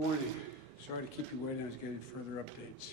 morning. Sorry to keep you waiting. I was getting further updates.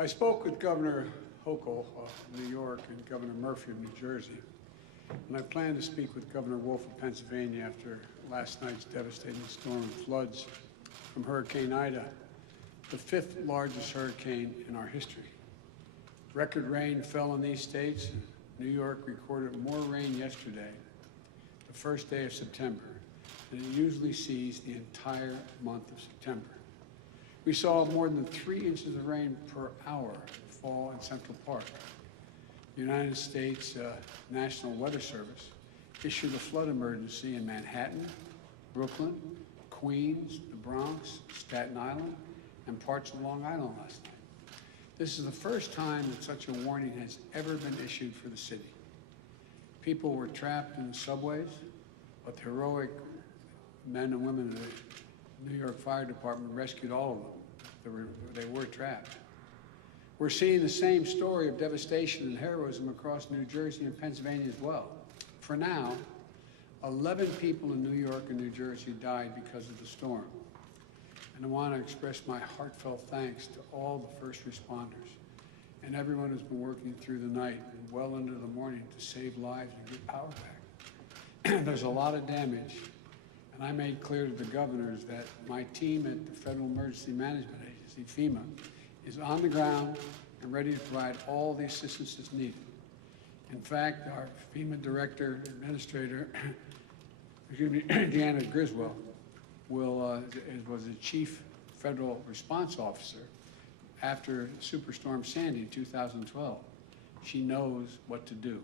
I spoke with Governor Hochul of New York and Governor Murphy of New Jersey, and I plan to speak with Governor Wolf of Pennsylvania after last night's devastating storm and floods from Hurricane Ida, the fifth largest hurricane in our history. Record rain fell in these states. New York recorded more rain yesterday, the first day of September, than it usually sees the entire month of September. We saw more than 3 inches of rain per hour fall in Central Park. The United States National Weather Service issued a flood emergency in Manhattan, Brooklyn, Queens, the Bronx, Staten Island, and parts of Long Island last night. This is the first time that such a warning has ever been issued for the city. People were trapped in the subways, but the heroic men and women of the New York Fire Department rescued all of them. They were trapped. We're seeing the same story of devastation and heroism across New Jersey and Pennsylvania as well. For now, 11 people in New York and New Jersey died because of the storm. And I want to express my heartfelt thanks to all the first responders and everyone who's been working through the night and well into the morning to save lives and get power back. There's a lot of damage, and I made clear to the governors that my team at the Federal Emergency Management Agency, FEMA, is on the ground and ready to provide all the assistance that's needed. In fact, our FEMA Director Administrator, Deanna Griswold, was the Chief Federal Response Officer after Superstorm Sandy in 2012. She knows what to do.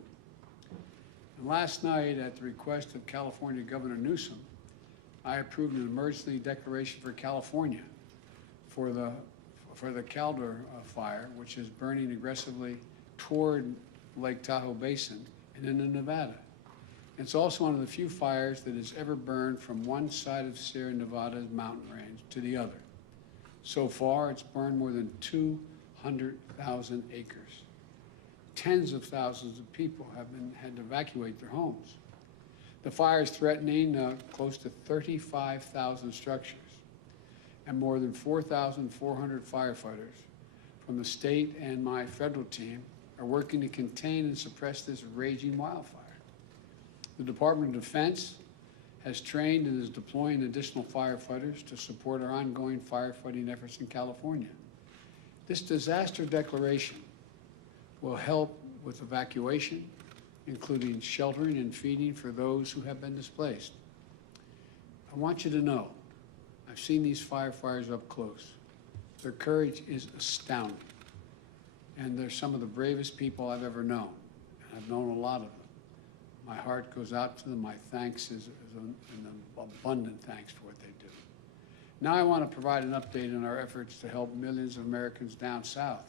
And last night, at the request of California Governor Newsom, I approved an emergency declaration for California for the Calder fire, which is burning aggressively toward Lake Tahoe Basin and into Nevada. It's also one of the few fires that has ever burned from one side of Sierra Nevada's mountain range to the other. So far, it's burned more than 200,000 acres. Tens of thousands of people have had to evacuate their homes. The fire is threatening close to 35,000 structures, and more than 4,400 firefighters from the state and my federal team are working to contain and suppress this raging wildfire. The Department of Defense has trained and is deploying additional firefighters to support our ongoing firefighting efforts in California. This disaster declaration will help with evacuation, including sheltering and feeding for those who have been displaced. I want you to know, I've seen these firefighters up close. Their courage is astounding. And they're some of the bravest people I've ever known. And I've known a lot of them. My heart goes out to them. My thanks is an abundant thanks for what they do. Now I want to provide an update on our efforts to help millions of Americans down south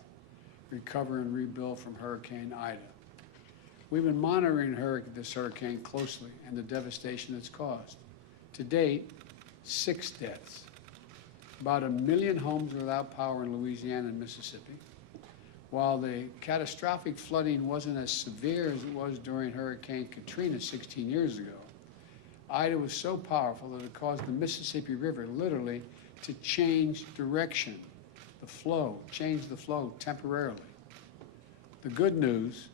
recover and rebuild from Hurricane Ida. We've been monitoring this hurricane closely and the devastation it's caused. To date, 6 deaths. About 1 million homes without power in Louisiana and Mississippi. While the catastrophic flooding wasn't as severe as it was during Hurricane Katrina 16 years ago, Ida was so powerful that it caused the Mississippi River literally to change direction, change the flow temporarily. The good news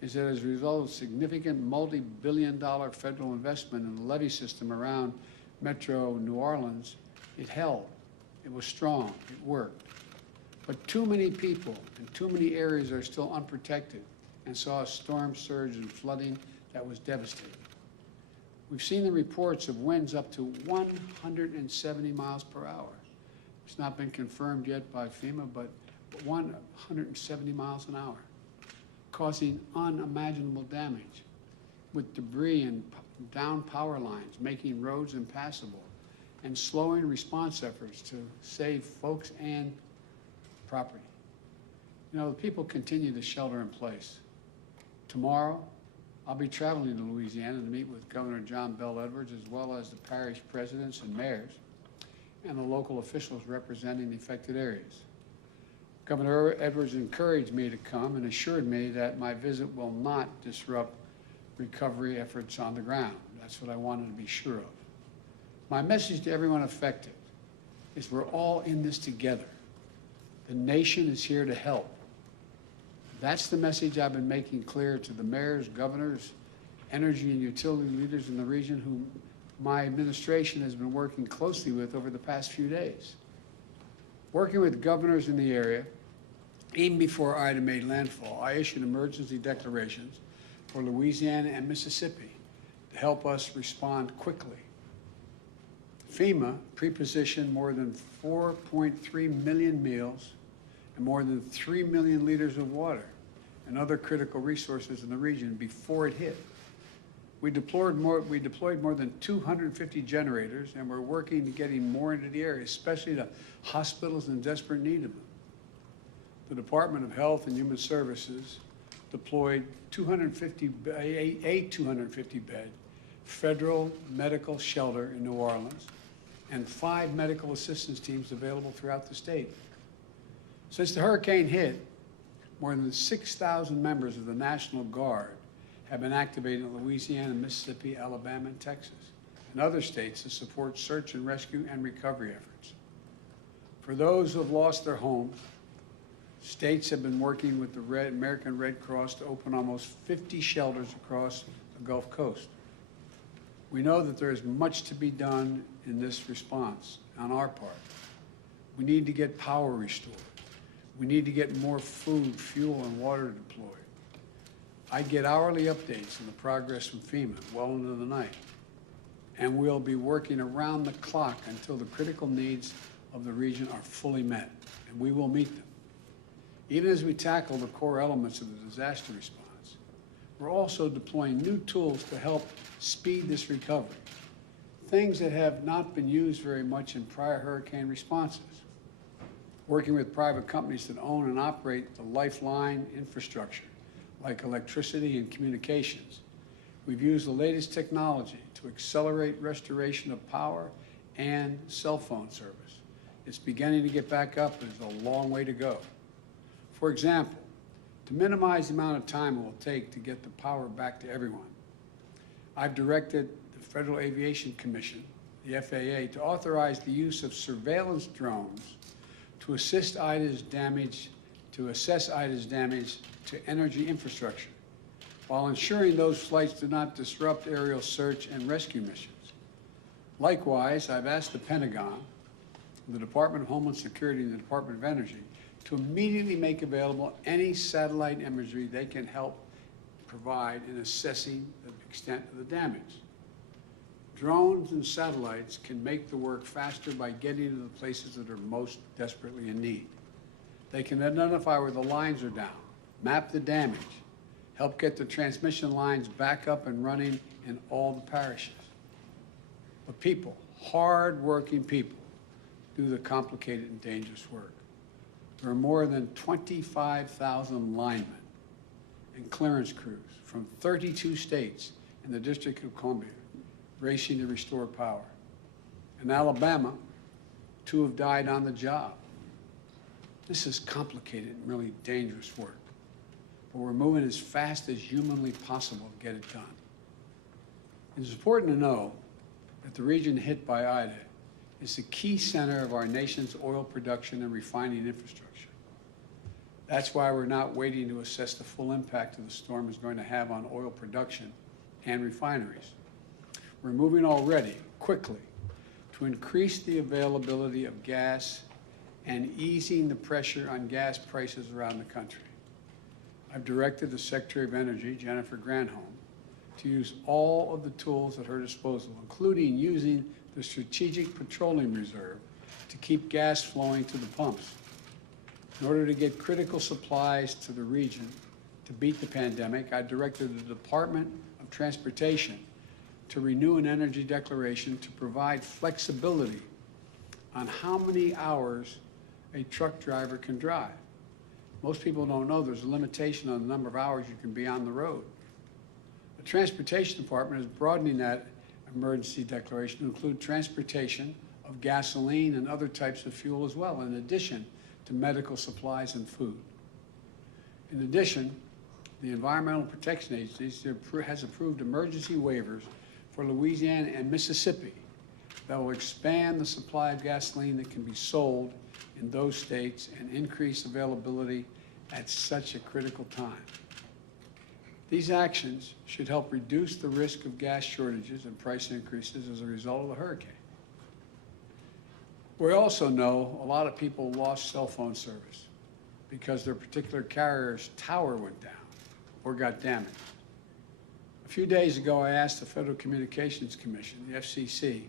is that as a result of significant multi-billion-dollar federal investment in the levee system around Metro New Orleans, it held. It was strong. It worked. But too many people in too many areas are still unprotected and saw a storm surge and flooding that was devastating. We've seen the reports of winds up to 170 miles per hour. It's not been confirmed yet by FEMA, but 170 miles an hour, causing unimaginable damage with debris and down power lines, making roads impassable, and slowing response efforts to save folks and property. You know, the people continue to shelter in place. Tomorrow, I'll be traveling to Louisiana to meet with Governor John Bell Edwards, as well as the parish presidents and mayors, and the local officials representing the affected areas. Governor Edwards encouraged me to come and assured me that my visit will not disrupt recovery efforts on the ground. That's what I wanted to be sure of. My message to everyone affected is we're all in this together. The nation is here to help. That's the message I've been making clear to the mayors, governors, energy and utility leaders in the region whom my administration has been working closely with over the past few days. Working with governors in the area, even before Ida made landfall, I issued emergency declarations for Louisiana and Mississippi to help us respond quickly. FEMA pre-positioned more than 4.3 million meals and more than 3 million liters of water and other critical resources in the region before it hit. We deployed more than 250 generators, and we're working to getting more into the area, especially to hospitals in desperate need of them. The Department of Health and Human Services deployed a 250-bed federal medical shelter in New Orleans and 5 medical assistance teams available throughout the state. Since the hurricane hit, more than 6,000 members of the National Guard have been activated in Louisiana, Mississippi, Alabama, and Texas, and other states to support search and rescue and recovery efforts. For those who have lost their homes, states have been working with the American Red Cross to open almost 50 shelters across the Gulf Coast. We know that there is much to be done in this response on our part. We need to get power restored. We need to get more food, fuel, and water deployed. I get hourly updates on the progress from FEMA well into the night, and we'll be working around the clock until the critical needs of the region are fully met, and we will meet them. Even as we tackle the core elements of the disaster response, we're also deploying new tools to help speed this recovery, things that have not been used very much in prior hurricane responses. Working with private companies that own and operate the lifeline infrastructure, like electricity and communications. We've used the latest technology to accelerate restoration of power and cell phone service. It's beginning to get back up, but there's a long way to go. For example, to minimize the amount of time it will take to get the power back to everyone, I've directed the Federal Aviation Commission, the FAA, to authorize the use of surveillance drones to assess Ida's damage to energy infrastructure, while ensuring those flights do not disrupt aerial search and rescue missions. Likewise, I've asked the Pentagon, the Department of Homeland Security, and the Department of Energy to immediately make available any satellite imagery they can help provide in assessing the extent of the damage. Drones and satellites can make the work faster by getting to the places that are most desperately in need. They can identify where the lines are down, map the damage, help get the transmission lines back up and running in all the parishes. But people, hard-working people, do the complicated and dangerous work. There are more than 25,000 linemen and clearance crews from 32 states in the District of Columbia racing to restore power. In Alabama, 2 have died on the job. This is complicated and really dangerous work, but we're moving as fast as humanly possible to get it done. It's important to know that the region hit by Ida is the key center of our nation's oil production and refining infrastructure. That's why we're not waiting to assess the full impact of the storm is going to have on oil production and refineries. We're moving already, quickly, to increase the availability of gas and easing the pressure on gas prices around the country. I've directed the Secretary of Energy, Jennifer Granholm, to use all of the tools at her disposal, including using the Strategic Petroleum Reserve to keep gas flowing to the pumps. In order to get critical supplies to the region to beat the pandemic, I directed the Department of Transportation to renew an energy declaration to provide flexibility on how many hours a truck driver can drive. Most people don't know there's a limitation on the number of hours you can be on the road. The Transportation Department is broadening that emergency declaration to include transportation of gasoline and other types of fuel as well, in addition to medical supplies and food. In addition, the Environmental Protection Agency has approved emergency waivers for Louisiana and Mississippi that will expand the supply of gasoline that can be sold in those states and increase availability at such a critical time. These actions should help reduce the risk of gas shortages and price increases as a result of the hurricane. We also know a lot of people lost cell phone service because their particular carrier's tower went down or got damaged. A few days ago, I asked the Federal Communications Commission, the FCC,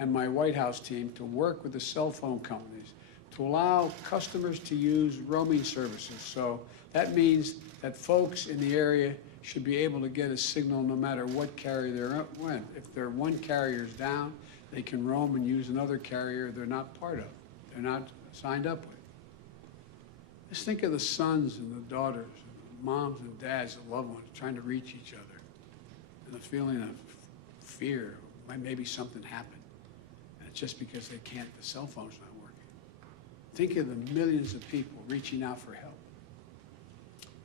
and my White House team to work with the cell phone companies to allow customers to use roaming services. So that means that folks in the area should be able to get a signal no matter what carrier they're in. If their one carrier's down, they can roam and use another carrier they're not part of, they're not signed up with. Just think of the sons and the daughters, and the moms and dads and loved ones trying to reach each other, and the feeling of fear, maybe something happened, and it's just because they can't, the cell phone's not working. Think of the millions of people reaching out for help.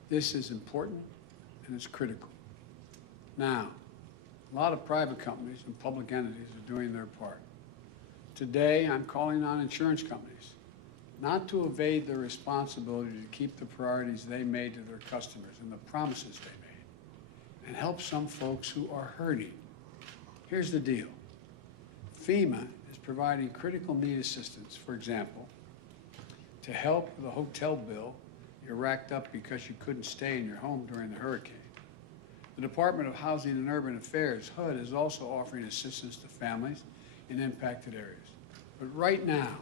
This is important and it's critical. Now, a lot of private companies and public entities are doing their part. Today, I'm calling on insurance companies not to evade their responsibility to keep the priorities they made to their customers and the promises they made, and help some folks who are hurting. Here's the deal. FEMA is providing critical need assistance, for example, to help with a hotel bill you racked up because you couldn't stay in your home during the hurricane. The Department of Housing and Urban Affairs, HUD, is also offering assistance to families in impacted areas. But right now,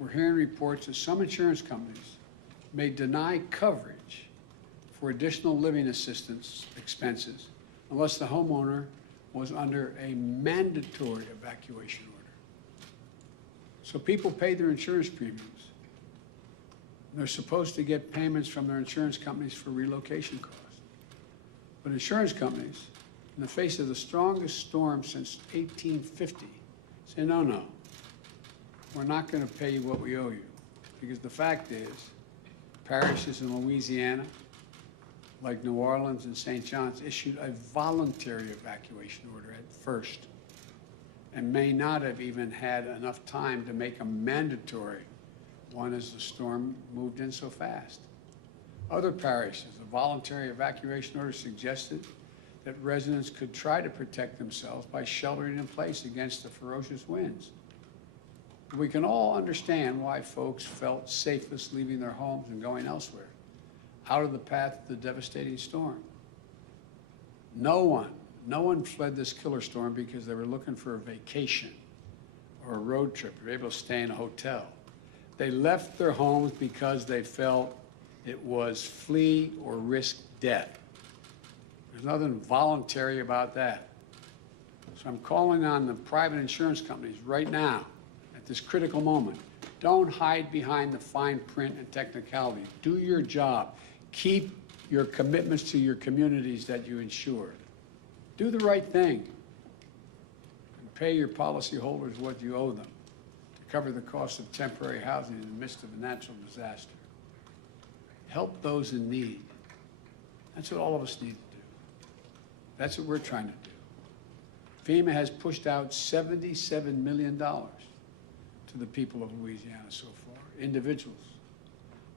we're hearing reports that some insurance companies may deny coverage for additional living assistance expenses unless the homeowner was under a mandatory evacuation order. So people pay their insurance premiums. They're supposed to get payments from their insurance companies for relocation costs. But insurance companies, in the face of the strongest storm since 1850, say, no, we're not going to pay you what we owe you. Because the fact is, parishes in Louisiana, like New Orleans and St. John's, issued a voluntary evacuation order at first and may not have even had enough time to make a mandatory one as the storm moved in so fast. Other parishes, a voluntary evacuation order suggested that residents could try to protect themselves by sheltering in place against the ferocious winds. We can all understand why folks felt safest leaving their homes and going elsewhere, out of the path of the devastating storm. No one fled this killer storm because they were looking for a vacation or a road trip, or able to stay in a hotel. They left their homes because they felt it was flee or risk death. There's nothing voluntary about that. So I'm calling on the private insurance companies right now, at this critical moment. Don't hide behind the fine print and technicality. Do your job. Keep your commitments to your communities that you insure. Do the right thing. And pay your policyholders what you owe them to cover the cost of temporary housing in the midst of a natural disaster. Help those in need. That's what all of us need to do. That's what we're trying to do. FEMA has pushed out $77 million to the people of Louisiana so far, individuals.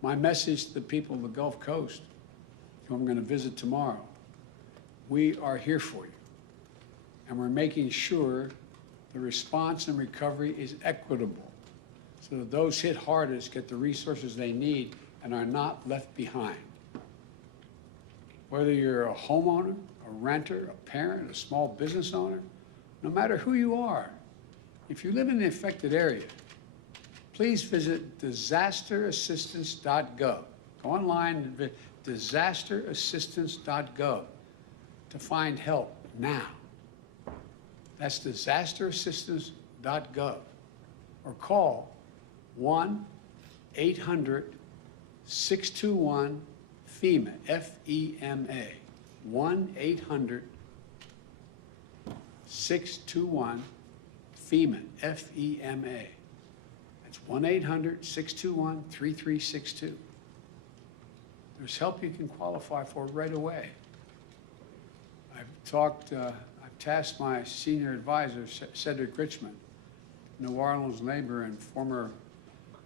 My message to the people of the Gulf Coast, who I'm going to visit tomorrow, we are here for you. And we're making sure the response and recovery is equitable so that those hit hardest get the resources they need and are not left behind. Whether you're a homeowner, a renter, a parent, a small business owner, no matter who you are, if you live in the affected area, please visit disasterassistance.gov. Go online and visit disasterassistance.gov to find help now. That's disasterassistance.gov. Or call 1-800-621-FEMA, F-E-M-A, 1-800-621-FEMA, F-E-M-A. That's 1-800-621-3362. There's help you can qualify for right away. I've tasked my senior advisor, Cedric Richmond, New Orleans neighbor and former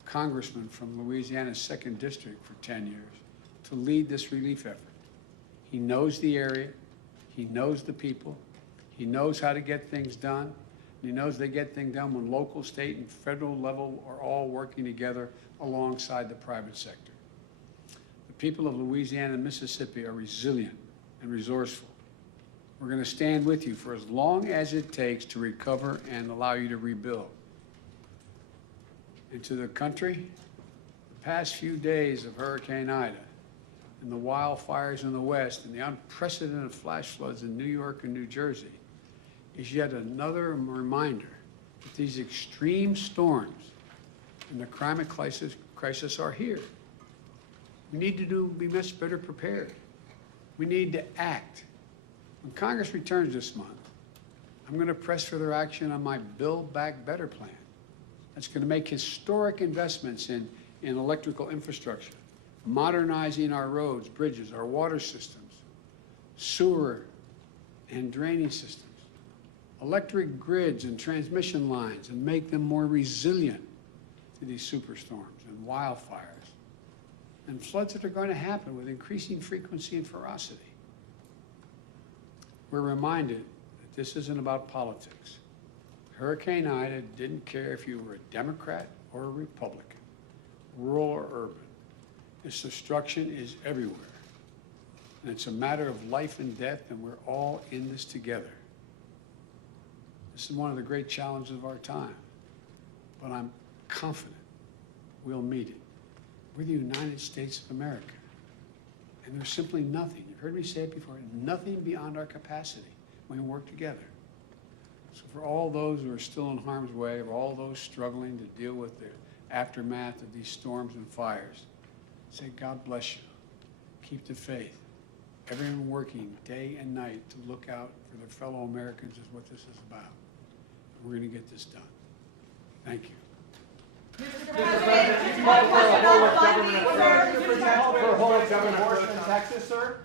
congressman from Louisiana's 2nd District for 10 years, to lead this relief effort. He knows the area, he knows the people, he knows how to get things done, and he knows they get things done when local, state, and federal level are all working together alongside the private sector. The people of Louisiana and Mississippi are resilient and resourceful. We're going to stand with you for as long as it takes to recover and allow you to rebuild. And to the country, the past few days of Hurricane Ida and the wildfires in the West and the unprecedented flash floods in New York and New Jersey is yet another reminder that these extreme storms and the climate crisis are here. We need to be much better prepared. We need to act. When Congress returns this month, I'm going to press for their action on my Build Back Better plan. That's going to make historic investments in electrical infrastructure, modernizing our roads, bridges, our water systems, sewer and draining systems, electric grids and transmission lines, and make them more resilient to these superstorms and wildfires and floods that are going to happen with increasing frequency and ferocity. We're reminded that this isn't about politics. Hurricane Ida didn't care if you were a Democrat or a Republican, rural or urban. This destruction is everywhere. And it's a matter of life and death, and we're all in this together. This is one of the great challenges of our time. But I'm confident we'll meet it. We're the United States of America. And there's simply nothing, you've heard me say it before, nothing beyond our capacity when we work together. So for all those who are still in harm's way, or all those struggling to deal with the aftermath of these storms and fires, say, God bless you. Keep the faith. Everyone working day and night to look out for their fellow Americans is what this is about. We're going to get this done. Thank you. Mr. President, one question on funding, sir. For Holmes, Governor in Texas, sir?